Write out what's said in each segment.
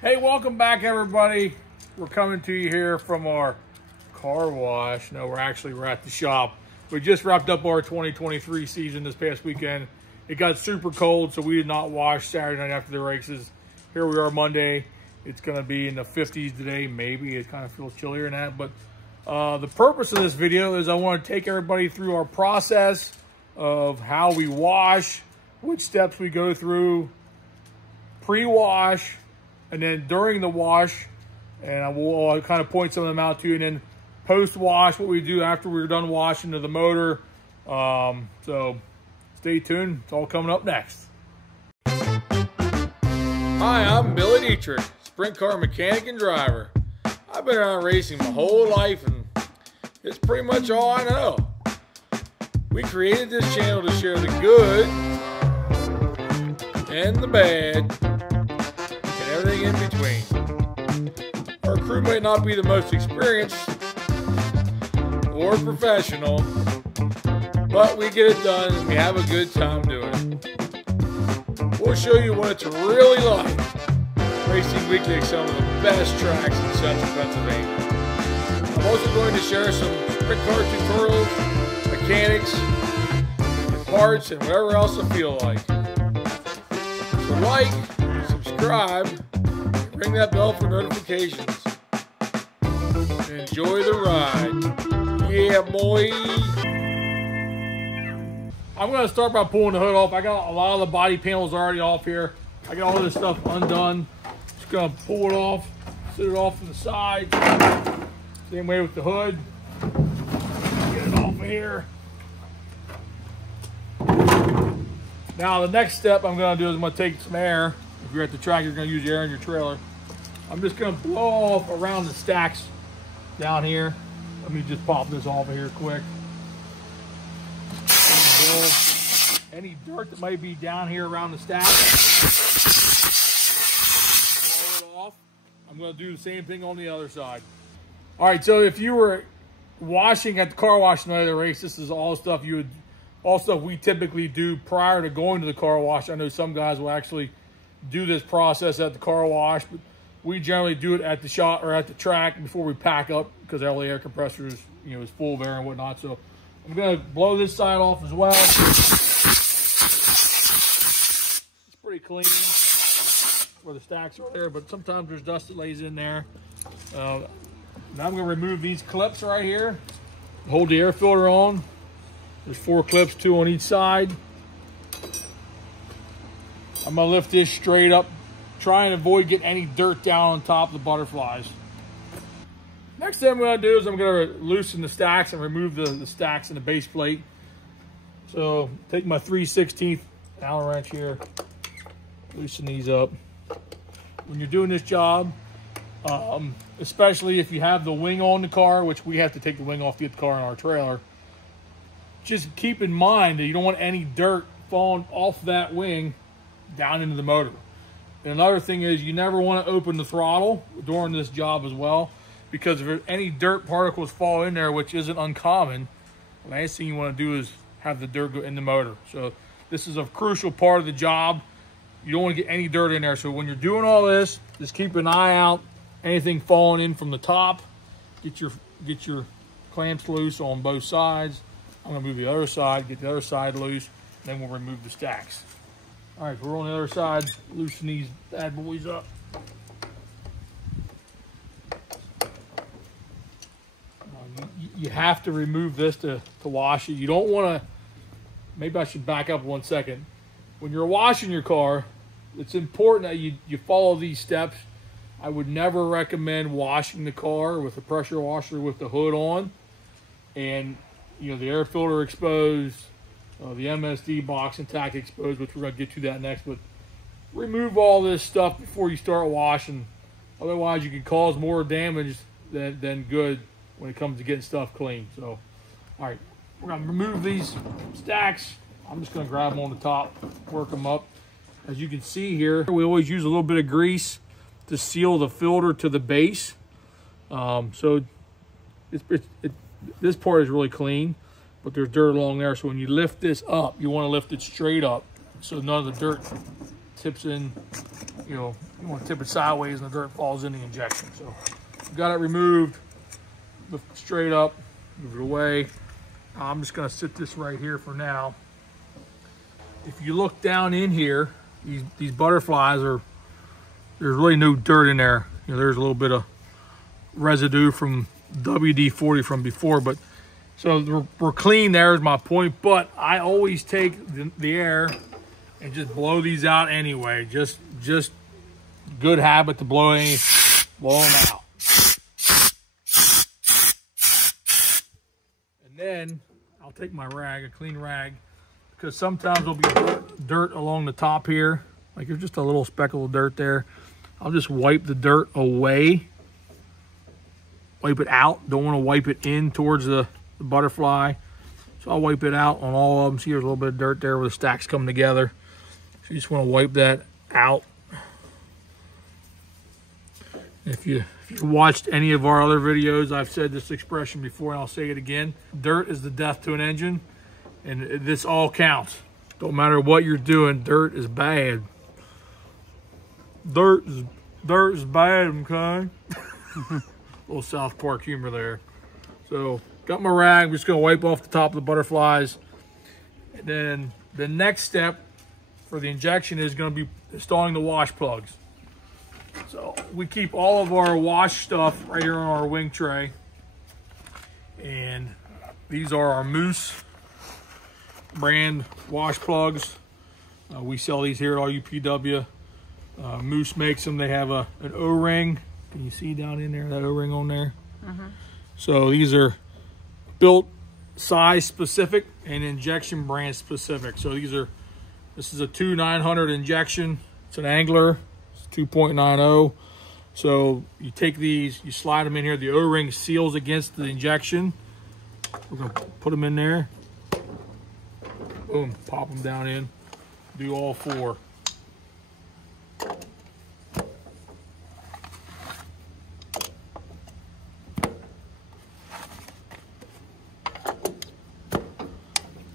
Hey, welcome back, everybody. We're coming to you here from our car wash. No, we're at the shop. We just wrapped up our 2023 season this past weekend. It got super cold, so we did not wash Saturday night after the races. Here we are Monday. It's going to be in the 50s today, maybe. It kind of feels chillier than that. But the purpose of this video is I want to take everybody through our process of how we wash, which steps we go through, pre-wash, and then during the wash, and I will kind of point some of them out to you, and then post-wash, what we do after we're done washing to the motor. So stay tuned. It's all coming up next. Hi, I'm Billy Dietrich, sprint car mechanic and driver. I've been around racing my whole life, and it's pretty much all I know. We created this channel to share the good and the bad and everything in between. Our crew might not be the most experienced or professional, but we get it done and we have a good time doing it. We'll show you what it's really like racing weekly at some of the best tracks in central Pennsylvania. I'm also going to share some sprint car tutorials, mechanics, parts, and whatever else I feel like. So like, subscribe, and ring that bell for notifications. And enjoy the ride. Yeah, boy. I'm going to start by pulling the hood off. I got a lot of the body panels already off here. I got all this stuff undone. Just going to pull it off, sit it off to the side. Same way with the hood. Get it off of here. Now the next step I'm going to do is I'm going to take some air. If you're at the track, you're going to use air in your trailer. I'm just going to blow off around the stacks down here. Let me just pop this off of here quick. Any dirt that might be down here around the stack, blow it off. I'm going to do the same thing on the other side. All right, so if you were washing at the car wash night of the race, this is all stuff we typically do prior to going to the car wash. I know some guys will actually do this process at the car wash, but we generally do it at the shop or at the track before we pack up, because our air compressor is, is full of air and whatnot. So I'm going to blow this side off as well. It's pretty clean where the stacks are there, but sometimes there's dust that lays in there. Now I'm going to remove these clips right here. Hold the air filter on. There's 4 clips, 2 on each side. I'm going to lift this straight up, try and avoid getting any dirt down on top of the butterflies. Next thing I'm going to do is I'm going to loosen the stacks and remove the stacks and the base plate. So take my 3/16 Allen wrench here, loosen these up. When you're doing this job, especially if you have the wing on the car, which we have to take the wing off to get the car in our trailer, just keep in mind that you don't want any dirt falling off that wing down into the motor. And another thing is you never want to open the throttle during this job as well, because if any dirt particles fall in there, which isn't uncommon, the last thing you want to do is have the dirt go in the motor. So this is a crucial part of the job. You don't want to get any dirt in there. So when you're doing all this, just keep an eye out. Anything falling in from the top, get your clamps loose on both sides. I'm going to move the other side, get the other side loose, then we'll remove the stacks. All right, we're on the other side, loosen these bad boys up. You have to remove this to wash it. You don't want to, maybe I should back up 1 second. When you're washing your car, it's important that you follow these steps. I would never recommend washing the car with a pressure washer with the hood on and the air filter exposed, the MSD box intact exposed, which we're going to get to that next. But remove all this stuff before you start washing. Otherwise, you can cause more damage than good when it comes to getting stuff clean. So, all right, we're going to remove these stacks. I'm just going to grab them on the top, work them up. As you can see here, we always use a little bit of grease to seal the filter to the base. So this part is really clean, but there's dirt along there. So when you lift this up, you want to lift it straight up so none of the dirt tips in you want to tip it sideways and the dirt falls in the injection. So got it removed, lift it straight up, move it away. I'm just gonna sit this right here for now. If you look down in here, these butterflies there's really no dirt in there. There's a little bit of residue from WD-40 from before, but so we're clean there is my point. But I always take the air and just blow these out anyway. Just good habit to blow them out. And then I'll take my rag, a clean rag, because sometimes there'll be dirt along the top here. Like there's just a little speckle of dirt there. I'll just wipe the dirt away. Wipe it out. Don't want to wipe it in towards the butterfly. So I'll wipe it out on all of them. See, there's a little bit of dirt there where the stacks come together. So you just want to wipe that out. If you watched any of our other videos, I've said this expression before and I'll say it again. Dirt is the death to an engine, and this all counts. Don't matter what you're doing, dirt is bad. Dirt is bad, okay? Little South Park humor there. So got my rag, I'm just gonna wipe off the top of the butterflies. And then the next step for the injection is gonna be installing the wash plugs. So we keep all of our wash stuff right here on our wing tray. And these are our Moose brand wash plugs. We sell these here at RUPW. Moose makes them. They have an O-ring. Can you see down in there, that O-ring on there? So these are built size specific and injection brand specific. So this is a 2900 injection. It's an Angler. It's 2.90. So you take these, you slide them in here. The O-ring seals against the injection. We're gonna put them in there. Boom, pop them down in. Do all four.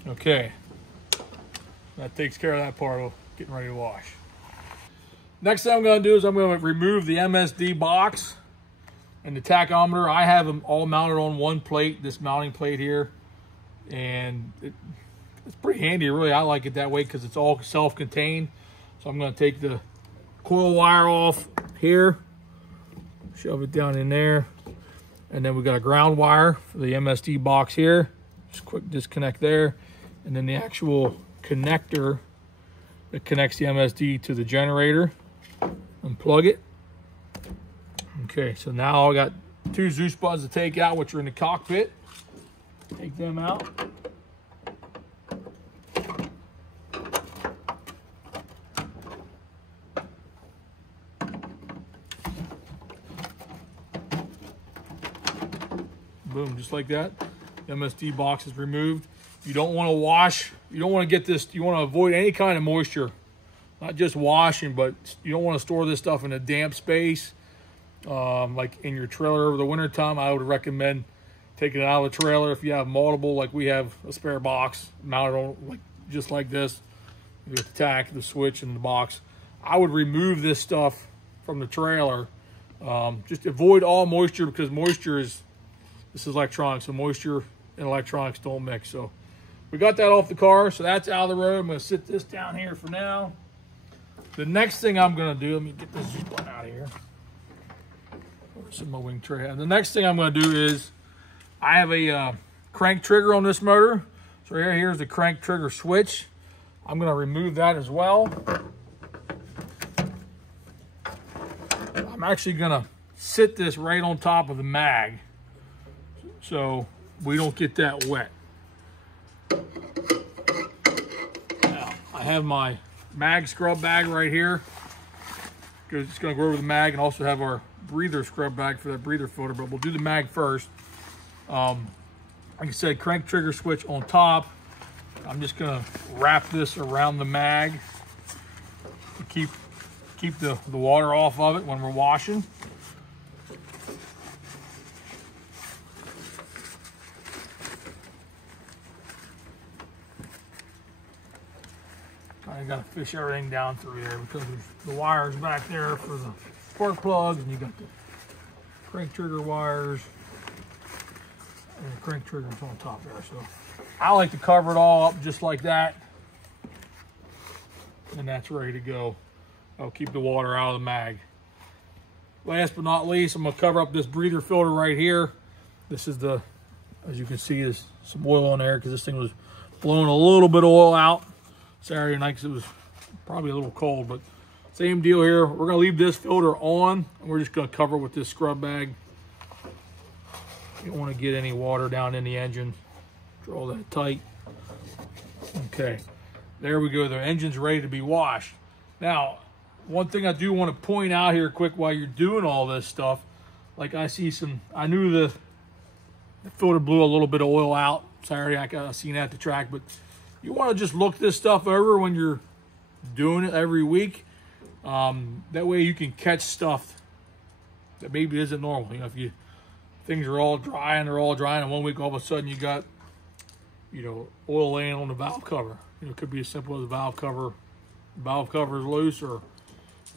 Okay, that takes care of that part of getting ready to wash. Next thing I'm going to do is I'm going to remove the MSD box and the tachometer. I have them all mounted on one plate, this mounting plate here, and it's pretty handy. Really, I like it that way because it's all self-contained. So I'm going to take the coil wire off here, shove it down in there, and then we got a ground wire for the MSD box here. Just quick disconnect there. And then the actual connector that connects the MSD to the generator. Unplug it. Okay, so now I got two Zeus buttons to take out, which are in the cockpit. Take them out. Boom, just like that. The MSD box is removed. You don't want to wash, you don't want to get this, you want to avoid any kind of moisture. Not just washing, but you don't want to store this stuff in a damp space. Like in your trailer over the winter time, I would recommend taking it out of the trailer. If you have multiple, like we have a spare box mounted on, like just like this, with the tack, the switch, and the box. I would remove this stuff from the trailer. Just avoid all moisture, because moisture is, this is electronics, so moisture and electronics don't mix. So we got that off the car, so that's out of the road. I'm going to sit this down here for now. The next thing I'm going to do, let me get this button out of here. Where's my wing tray? And the next thing I'm going to do is, I have a crank trigger on this motor. So here's the crank trigger switch. I'm going to remove that as well. I'm actually going to sit this right on top of the mag, so we don't get that wet. Now, I have my mag scrub bag right here, because it's going to go over the mag, and also have our breather scrub bag for that breather filter, but we'll do the mag first. Like I said, crank trigger switch on top. I'm just going to wrap this around the mag to keep the water off of it when we're washing. I got to fish everything down through there because there's the wires back there for the spark plugs, and you got the crank trigger wires, and the crank trigger's on top there. So I like to cover it all up just like that, and that's ready to go. I'll keep the water out of the mag. Last but not least, I'm going to cover up this breather filter right here. This is the, as you can see, there's some oil on there because this thing was blowing a little bit of oil out Saturday night because it was probably a little cold, but same deal here. We're going to leave this filter on, and we're just going to cover it with this scrub bag. You don't want to get any water down in the engine. Draw that tight. Okay, there we go. The engine's ready to be washed. Now, one thing I do want to point out here quick while you're doing all this stuff, like I see some, I knew the filter blew a little bit of oil out Saturday. I seen that at the track, but you want to just look this stuff over when you're doing it every week. That way you can catch stuff that maybe isn't normal. You know, if things are all dry and they're all dry, and one week all of a sudden you got, you know, oil laying on the valve cover. You know, it could be as simple as the valve cover is loose, or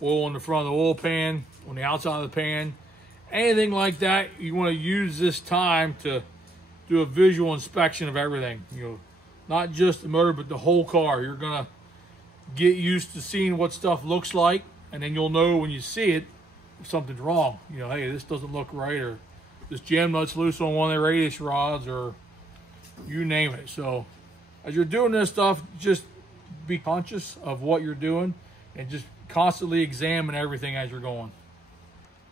oil on the front of the oil pan, on the outside of the pan, anything like that. You want to use this time to do a visual inspection of everything. You know, not just the motor, but the whole car. You're gonna get used to seeing what stuff looks like, and then you'll know when you see it if something's wrong. You know, hey, this doesn't look right, or this jam nut's loose on one of the radius rods, or you name it. So as you're doing this stuff, just be conscious of what you're doing and just constantly examine everything as you're going.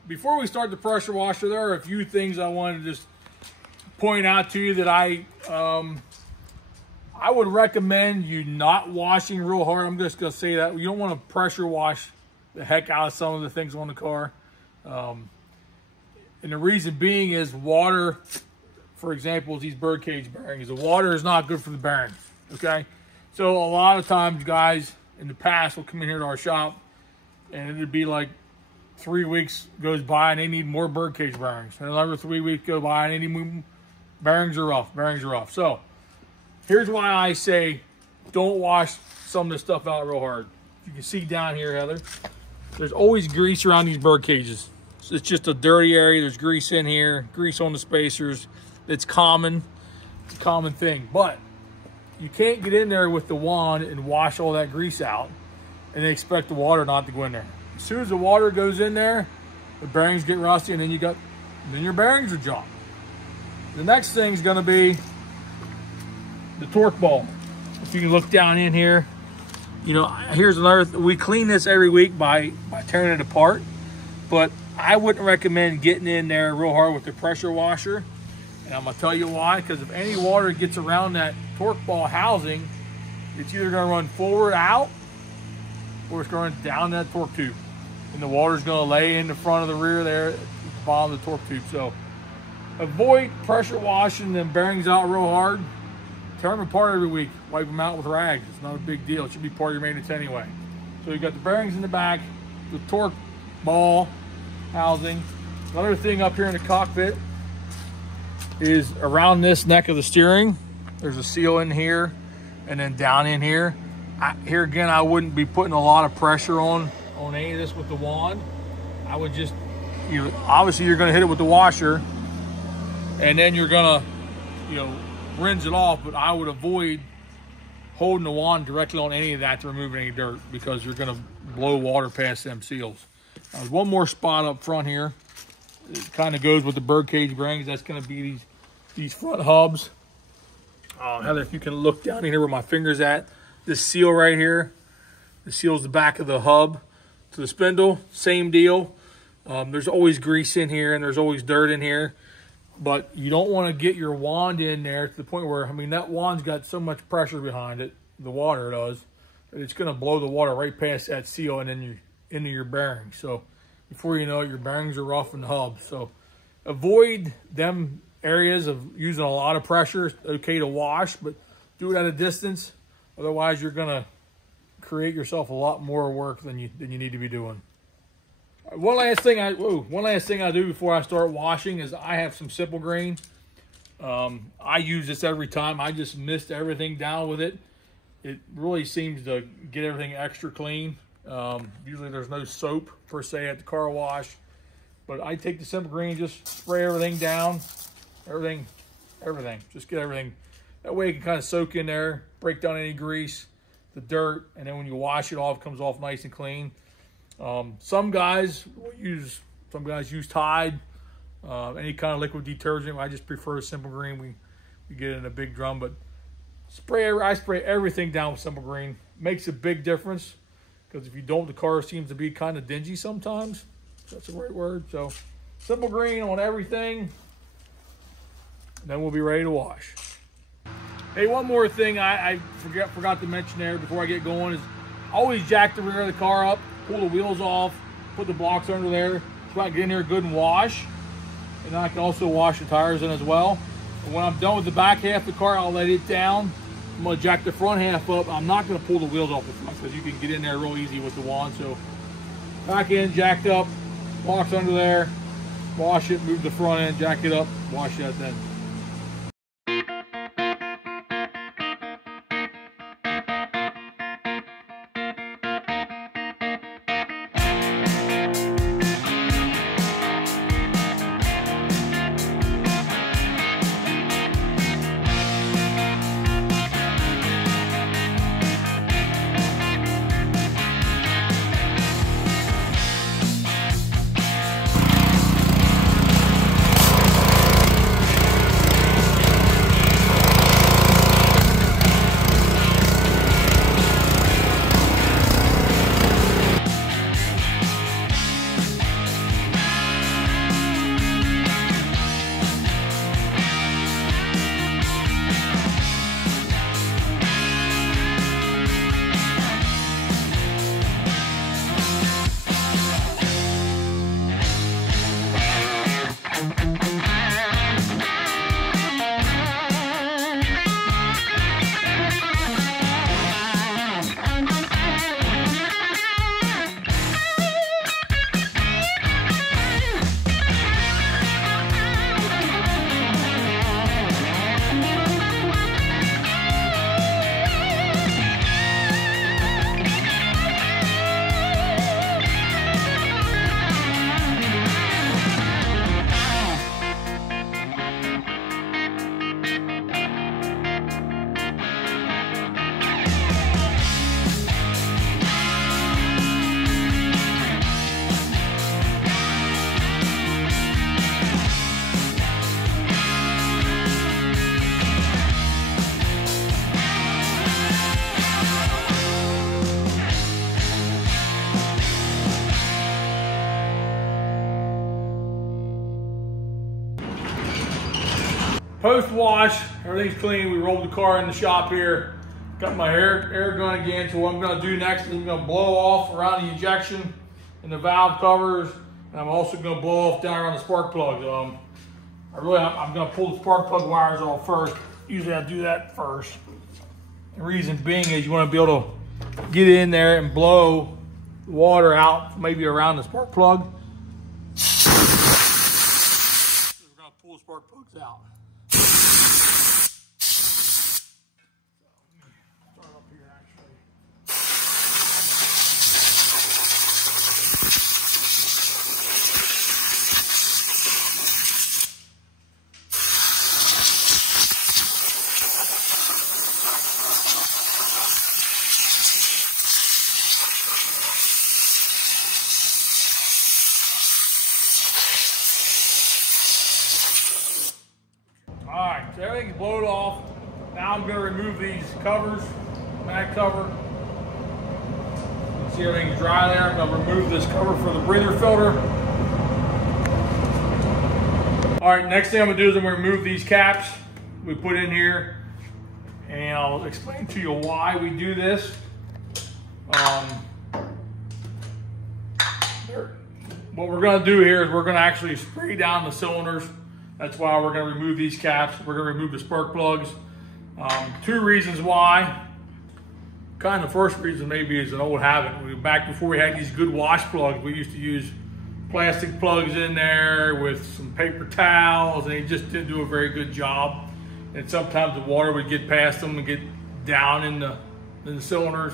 Before we start the pressure washer, there are a few things I wanted to just point out to you that I would recommend you not washing real hard. I'm just going to say that. You don't want to pressure wash the heck out of some of the things on the car. And the reason being is water, for example, these birdcage bearings. The water is not good for the bearings, okay? So a lot of times guys in the past will come in here to our shop, and it'd be like 3 weeks goes by and they need more birdcage bearings. And another 3 weeks go by and they need more. Bearings are off. So here's why I say don't wash some of this stuff out real hard. You can see down here, Heather, there's always grease around these bird cages. So it's just a dirty area. There's grease in here, grease on the spacers. It's common. It's a common thing. But you can't get in there with the wand and wash all that grease out and then expect the water not to go in there. As soon as the water goes in there, the bearings get rusty, and then your bearings are jumped. The next thing is going to be the torque ball. If you can look down in here, you know, here's another, we clean this every week by tearing it apart, but I wouldn't recommend getting in there real hard with the pressure washer. And I'm going to tell you why, because if any water gets around that torque ball housing, it's either going to run forward out, or it's going down that torque tube. And the water's going to lay in the front of the rear there at the bottom of the torque tube. So avoid pressure washing them bearings out real hard. Tear them apart every week. Wipe them out with rags. It's not a big deal. It should be part of your maintenance anyway. So you got the bearings in the back, the torque ball housing. Another thing up here in the cockpit is around this neck of the steering. There's a seal in here, and then down in here. Here again, I wouldn't be putting a lot of pressure on any of this with the wand. I would just, obviously you're going to hit it with the washer, and then you're going to, rinse it off. But I would avoid holding the wand directly on any of that to remove any dirt, because you're going to blow water past them seals. There's one more spot up front here. It kind of goes with the birdcage bearings. That's going to be these front hubs. Heather, if you can look down here where my finger's at, this seal right here, the seal's the back of the hub to the spindle. Same deal. There's always grease in here, and there's always dirt in here. But you don't want to get your wand in there to the point where, that wand's got so much pressure behind it, the water does, that it's going to blow the water right past that seal and then into your bearings. So before you know it, your bearings are rough in the hub. So avoid them areas of using a lot of pressure. It's okay to wash, but do it at a distance. Otherwise, you're going to create yourself a lot more work than you need to be doing. One last thing I do before I start washing is I have some Simple Grain. I use this every time. I just mist everything down with it, it really seems to get everything extra clean. Usually there's no soap per se at the car wash, but I take the Simple Green, just spray everything down, everything, just get everything. That way it can kind of soak in there, break down any grease, the dirt, and then when you wash it off, it comes off nice and clean. Some guys use Tide, any kind of liquid detergent. I just prefer Simple Green. We get it in a big drum, but I spray everything down with Simple Green. Makes a big difference, because if you don't, the car seems to be kind of dingy sometimes. That's the right word. So Simple Green on everything, and then we'll be ready to wash. Hey, one more thing I forgot to mention there before I get going is always jack the rear of the car up, pull the wheels off, put the blocks under there, so I can get in here good and wash. And then I can also wash the tires in as well. And when I'm done with the back half of the car, I'll let it down. I'm gonna jack the front half up. I'm not gonna pull the wheels off the front, because you can get in there real easy with the wand. So back end jacked up, blocks under there, wash it, move the front end, jack it up, wash that then. Post wash, everything's clean. We rolled the car in the shop here. Got my air gun again. So what I'm going to do next is I'm going to blow off around the ejection and the valve covers, and I'm also going to blow off down around the spark plugs. I'm going to pull the spark plug wires off first. Usually I do that first. The reason being is you want to be able to get in there and blow the water out, maybe around the spark plug. So we're going to pull the spark plugs out. Alright, so everything's blowed off. Now I'm going to remove these covers, back cover. You can see everything's dry there. I'm going to remove this cover for the breather filter. Alright, next thing I'm going to do is I'm going to remove these caps we put in here. And I'll explain to you why we do this. What we're going to do here is we're going to actually spray down the cylinders. That's why we're going to remove these caps. We're going to remove the spark plugs. Two reasons why. Kind of the first reason maybe is an old habit. Back before we had these good wash plugs, we used to use plastic plugs in there with some paper towels, and they just didn't do a very good job. And sometimes the water would get past them and get down in the in the cylinders.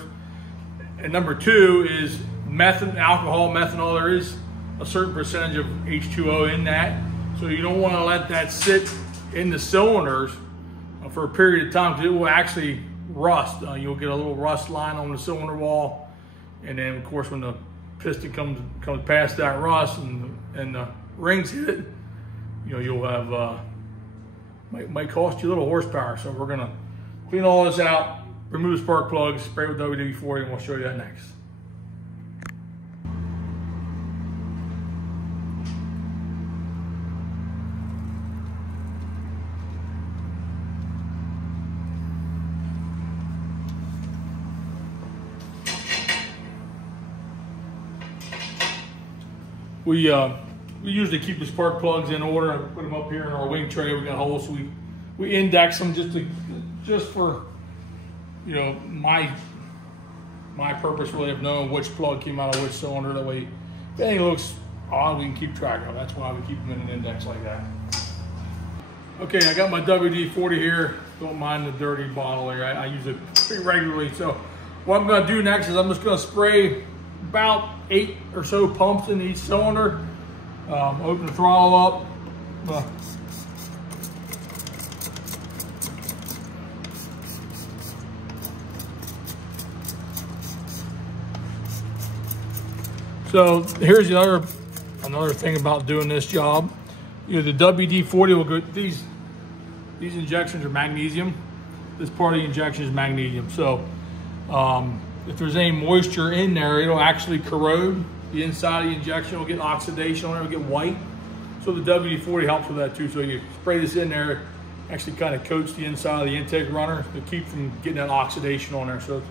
And number two is methanol. There is a certain percentage of H2O in that. So you don't want to let that sit in the cylinders for a period of time, because it will actually rust. You'll get a little rust line on the cylinder wall. And then of course when the piston comes past that rust and the rings hit it, you'll have, might cost you a little horsepower. So we're gonna clean all this out, remove the spark plugs, spray with WD-40, and we'll show you that next. We usually keep the spark plugs in order. I put them up here in our wing tray. We got holes, so we index them just for my purpose really of knowing which plug came out of which cylinder. That way, if anything looks odd, we can keep track of it. That's why we keep them in an index like that. Okay, I got my WD-40 here. Don't mind the dirty bottle here. I use it pretty regularly. So what I'm going to do next is I'm just going to spray about 8 or so pumps in each cylinder. Open the throttle up. So here's another thing about doing this job. The WD-40 will go. These injections are magnesium. This part of the injection is magnesium. So if there's any moisture in there, it'll actually corrode the inside of the injection. It'll get oxidation on it, it'll get white. So the WD-40 helps with that too. So you spray this in there, actually kind of coats the inside of the intake runner to keep from getting that oxidation on there. So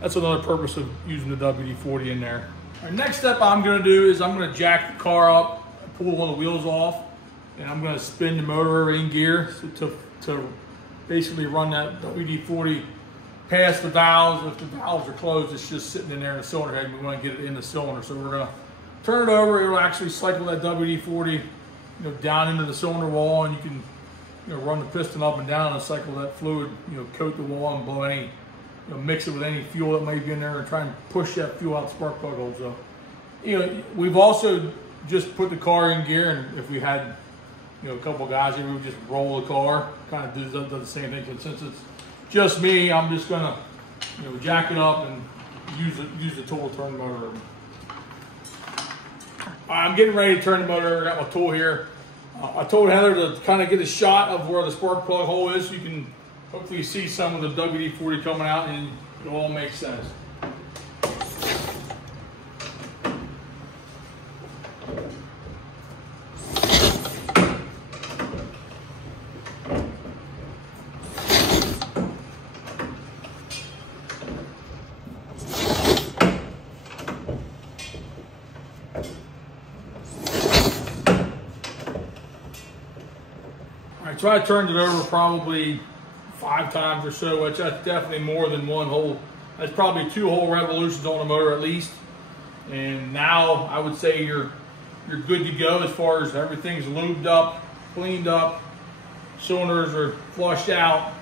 that's another purpose of using the WD-40 in there. Our next step I'm gonna do is I'm gonna jack the car up, pull one of the wheels off, and I'm gonna spin the motor in gear to basically run that WD-40 past the valves. If the valves are closed, it's just sitting in there in the cylinder head, and we want to get it in the cylinder. So we're gonna turn it over. It'll actually cycle that WD-40 down into the cylinder wall, and you can run the piston up and down and cycle that fluid, coat the wall and blow any, mix it with any fuel that may be in there and try and push that fuel out the spark plug hole. So we've also just put the car in gear, and if we had a couple of guys here, we would just roll the car, kind of do the same thing. But since it's just me, I'm just gonna jack it up and use the tool to turn the motor over. I'm getting ready to turn the motor over. I got my tool here. I told Heather to kind of get a shot of where the spark plug hole is, so you can hopefully see some of the WD-40 coming out, and it all makes sense. So I turned it over probably 5 times or so, which that's definitely more than one hole. That's probably 2 whole revolutions on the motor at least. And now I would say you're good to go as far as everything's lubed up, cleaned up, cylinders are flushed out,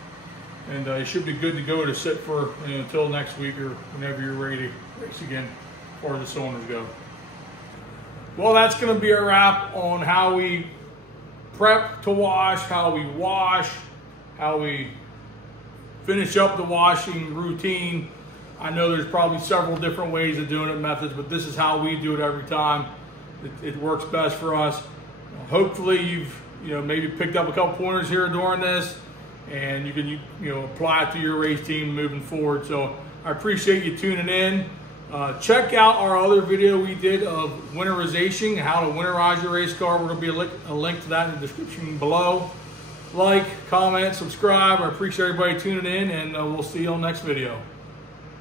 and it should be good to go to sit for until next week or whenever you're ready to race again as far as the cylinders go. Well, that's going to be a wrap on how we prep to wash, how we finish up the washing routine. I know there's probably several different ways of doing it, methods, but this is how we do it every time. It works best for us. Hopefully you've maybe picked up a couple pointers here during this, and you can apply it to your race team moving forward. So I appreciate you tuning in. Check out our other video we did of winterization, how to winterize your race car. We're going to be a link to that in the description below. Like, comment, subscribe. I appreciate everybody tuning in, and we'll see you on the next video.